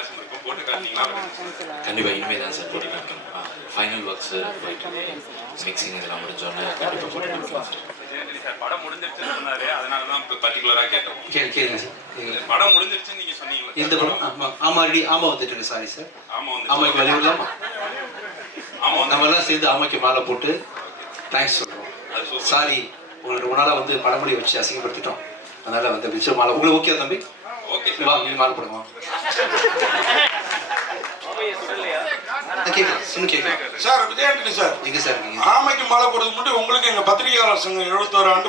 வித்தியாசம் இருக்கும் போட்டு காட்டினீங்களா கண்டிப்பாக இனிமேல் தான் சார் போட்டு காமிக்கணும் ஃபைனல் ஒர்க்ஸ் போயிட்டு மிக்சிங் இதெல்லாம் முடிஞ்சோடனே கண்டிப்பாக போட்டு காமிக்கலாம் சார் சார் படம் முடிஞ்சிருச்சுன்னு சொன்னாரு அதனால தான் இப்போ பர்டிகுலராக கேட்டோம் கேளு கேளுங்க சார். படம் முடிஞ்சிருச்சுன்னு நீங்க சொன்னீங்களா இந்த படம் ஆமா ஆமா ரெடி ஆமா வந்துட்டு இருக்கு சாரி சார் ஆமா வந்து ஆமாக்கு வழி விடலாமா ஆமா வந்து நம்ம எல்லாம் சேர்ந்து ஆமாக்கு மாலை போட்டு தேங்க்ஸ் சூப்பர் சாரி உங்களுக்கு ரொம்ப நாளா வந்து படமுடி வச்சு அசிங்கப்படுத்திட்டோம். அதனால வந்து பிச்சை மாலை உங்களுக்கு ஓகே தம்பி? ஓகே வா நீ மாலை போடுங்க சார் விஜயாண்டனி சார். எங்க சார் இருக்கீங்க? ஆமைக்கு மாலை போடுறது மட்டும் உங்களுக்கு எங்க பத்திரிகையாளர் சங்கம் எழுபத்தோரு ஆண்டு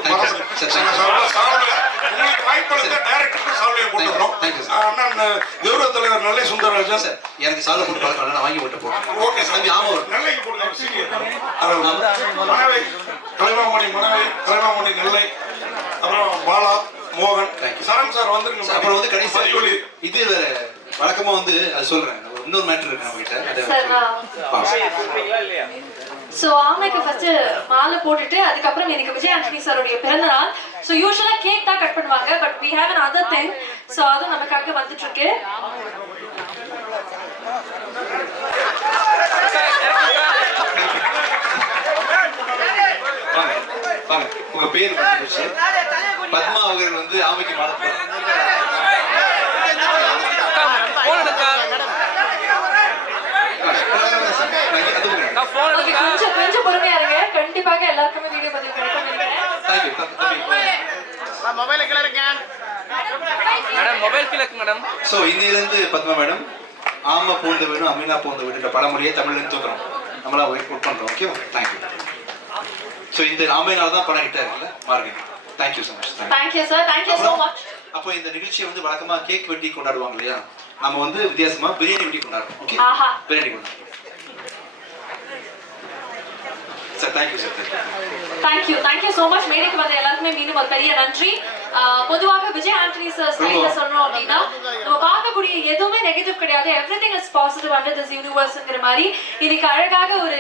சால்வை உங்களுக்கு வாய்ப்பளித்த டைரக்டருக்கு சால்வையை போட்டுக்கிறோம். அண்ணன் கௌரவ தலைவர் நல்லை சுந்தரராஜன். சார் எனக்கு சாலை போட்டு பழக்கம் நான் வாங்கி போட்டு ஓகே சார். வரும். நெல்லைக்கு போடுங்க சீனியர் மனைவி கலைமாமணி மனைவி கலைமாமணி நெல்லை அப்புறம் பாலா மோகன். சார் வந்துருங்க அப்புறம் வந்து கடைசி இது வழக்கமா வந்து அது சொல்றேன். ஒரு இன்னொரு மேட்டர் இருக்கு நம்ம கிட்ட. ஸோ ஆமைக்கு ஃபர்ஸ்ட் மாலை போட்டுட்டு அதுக்கப்புறம் எனக்கு விஜய் ஆண்டனி சாருடைய பிறந்த நாள். ஸோ யூஸ்வலா கேக் தான் கட் பண்ணுவாங்க but we have another thing so அதுவும் நமக்காக வந்துட்டு இருக்கு உங்க பேர் வந்து போச்சு. பத்மா அவர்கள் வந்து ஆமைக்கு மாலை போடுறாங்க. நான் இங்க- அது போடுறேன். ஓகே கொஞ்சம் கொஞ்சம் பொறுமையா இருங்க கண்டிப்பாக எல்லாருக்குமே வீடியோ பதிவு கிடைக்கும் நினைக்கிறேன் மேடம் மொபைல் கிழக்கு மேடம் ஸோ இன்னையிலேருந்து பத்மா மேடம் ஆமா பூந்த வீடு அமீனா பூந்த வீடுன்ற படமொழியை தமிழ்லேருந்து தூக்குறோம் நம்மளா ஒர்க் அவுட் பண்ணுறோம் ஓகே தேங்க்யூ ஸோ இந்த ஆமையினால தான் படம் கிட்ட இருக்குல்ல? Market thank you so much thank you sir thank you so much அப்போ இந்த நிகழ்ச்சியை வந்து வழக்கமா கேக் வெட்டி கொண்டாடுவாங்க இல்லையா? நம்ம வந்து வித்தியாசமா பிரியாணி வெட்டி கொண்டாடுறோம். ஓகே. பிரியாணி கொண்டாடுறோம். Sir thank you sir thank you thank you thank you so much மேடைக்கு வந்த எல்லாருக்குமே மீண்டும் ஒரு பெரிய நன்றி. பொதுவாக விஜய் ஆண்டனி சார் ஸ்டைல சொல்லணும் அப்படின்னா நம்ம பார்க்கக்கூடிய எதுவுமே நெகட்டிவ் கிடையாது. Everything is positive under this யூனிவர்ஸ்ங்கிற மாதிரி இன்னைக்கு அழகாக ஒரு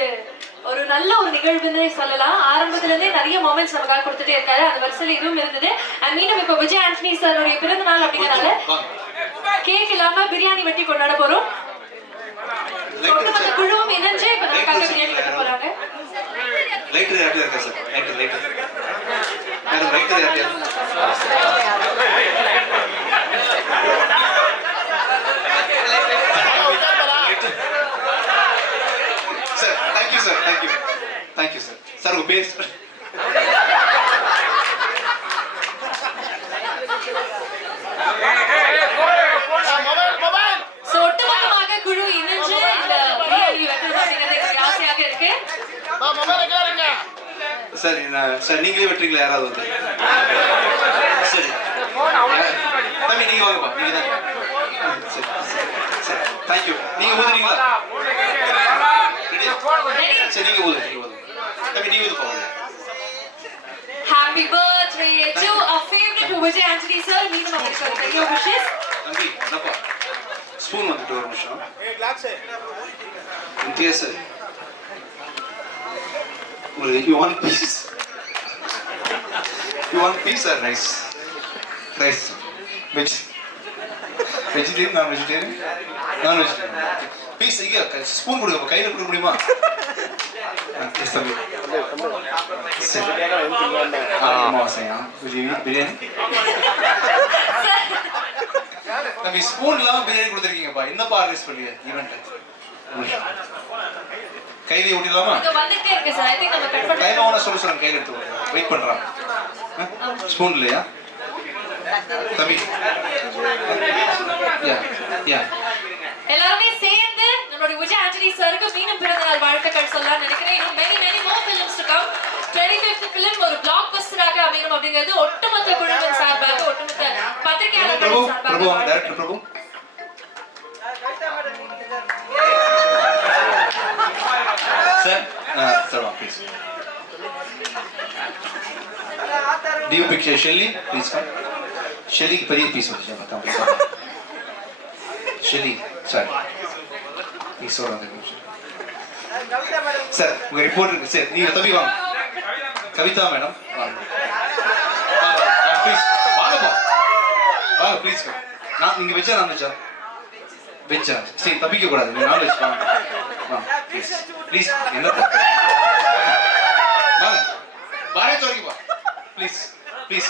ஒரு நல்ல ஒரு நிகழ்வுன்னு சொல்லலாம். ஆரம்பத்துல இருந்தே நிறைய மொமெண்ட்ஸ் நமக்காக கொடுத்துட்டே இருக்காரு. அந்த வரிசையில் இதுவும் இருந்தது. அண்ட் மீண்டும் இப்போ விஜய் ஆண்டனி சாருடைய பிறந்த நாள் அப்படிங்கறனால கேக் இல்லாம பிரியாணி வெட்டி கொண்டாட போறோம். ஒட்டுமொத்த குழுவும் இணைஞ்சு இப்ப நமக்காக பிரியாணி வெட்ட போறாங்க. யார்கிட்ட இருக்கா sir lighter lighter madam lighter யார்கிட்ட sir thank you sir thank you thank you sir sir உங்க பேர் சார் குழு இணைஞ்சு இந்த பிரியாணி வெட்டணும் அப்படிங்கிறது எங்களுக்கு ஆசையாக இருக்கு. சார் சார் நீங்களே வெட்டுறீங்களா? யாராவது வந்து? சரி. தம்பி நீங்க வாங்கப்பா. நீங்க தான். சரி சரி. சரி. தேங்க்யூ நீங்க ஊதுறீங்களா ரெடியா சரி நீங்க ஊது நீங்க ஊது தம்பி நீ ஊது போங்க happy birthday to our favorite Vijay Antony sir மீண்டும் அவருக்கு ஒரு பெரிய விஷஸ் தம்பி என்னப்பா ஸ்பூன் வந்துட்டு ஒரு நிமிஷம் இம்தியாஸ் சார் உங்களுக்கு you want piece you want piece or rice rice veg vegetarian non vegetarian non vegetarian piece இங்கே ஸ்பூன் கொடுங்க கையில் கொடுக்க முடியுமா? பிரியாணி தம்பி ஸ்பூன் இல்லாம பிரியாணி கொடுத்துருக்கீங்கப்பா. என்னப்பா ஆர்கனைஸ் பண்ணீங்க ஈவெண்ட் கையில ஓட்டிடலாமா டைம் ஆகுனா சொல்ல சொல்லுங்க கையில எடுத்து வெயிட் பண்றாங்க ஸ்பூன் இல்லையா? தம்பி. யா யா எல்லாருமே நம்மளுடைய விஜய் ஆண்டனி சாருக்கு மீண்டும் பிறந்த நாள் வாழ்த்துக்கள் சொல்லலாம் நினைக்கிறேன். இன்னும் many many more films to come 25th film ஒரு பிளாக் பஸ்டராக அமையணும் அப்படிங்கிறது ஒட்டுமொத்த குழுவின் சார்பாக ஒட்டுமொத்த பத்திரிகையாளர்கள் சார்பாக வா please due picture Shelly please come ஷெல்லிக்கு பெரிய பீஸ் வந்துச்சு பார்த்தா ஷெல்லி பீஸோட வந்து சார் உங்க ரிப்போர்ட் இருக்கு. சார் நீங்க தம்பி வாங்க. கவிதா மேடம் வாங்க. ப்ளீஸ் வாங்கப்பா வாங்க ப்ளீஸ் நான் நீங்க வச்சா நான் வச்சா வெஜ்ஜா சரி தப்பிக்க கூடாது நீங்க நான்வெஜ் வாங்க. வாங்க ப்ளீஸ் ப்ளீஸ் என்ன வாங்க. வரைக்கும் வா ப்ளீஸ் ப்ளீஸ்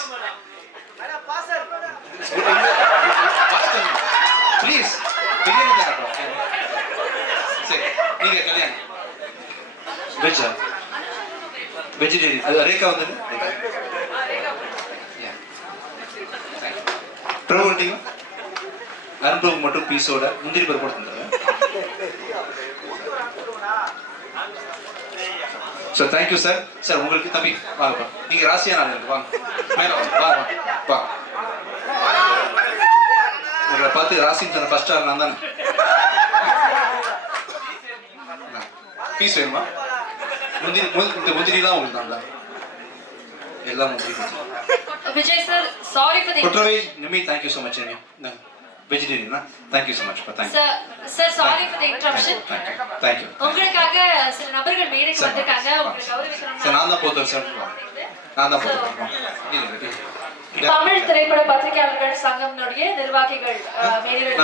ப்ளீஸ் பிரியாணி தான் சரி நீங்க கல்யாணம் வெஜ்ஜா வெஜிடேரியன் அது ரேகா வந்தது பிரபு வந்துட்டீங்களா அருண்பிரபு மட்டும் பீஸோட முந்திரி பருப்பு போட்டு தந்துடுறேன் சார் தேங்க்யூ சார் சார் உங்களுக்கு தம்பி வாங்க நீங்க ராசியா நான் இருக்கு வாங்க மேல வாங்க வா வா வா உங்களை பார்த்து ராசின்னு சொன்ன ஃபர்ஸ்ட் ஆள் நான் தானே பீஸ் வேணுமா முந்திரி முந்தி- இந்த முந்திரிலாம் உங்களுக்கு தான் எல்லாம் முந்திரி Vijay sir sorry for the Kotravai Nimi thank you so much நிமி. வெஜிடேரியனா sir sir sorry for the interruption thank you thank you உங்களுக்காக சில நபர்கள் மேடைக்கு வந்திருக்காங்க. உங்களுக்கு சார் நான் தான் சார் நான் தான் போத்தோம் தமிழ் திரைப்பட பத்திரிகையாளர்கள் சங்கம்னுடைய நிர்வாகிகள் மேடையில்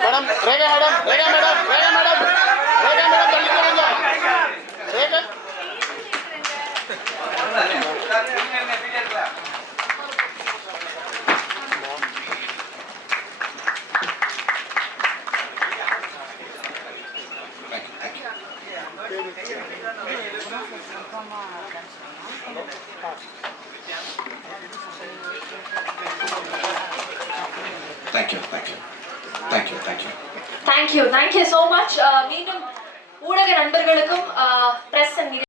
மேடம் மேடம் ரேகா மேடம் தள்ளிட்டு வாங்க Rekha thank you thank you thank you thank you thank you thank you so much மீண்டும் ஊடக நண்பர்களுக்கும் பிரஸ் அண்ட்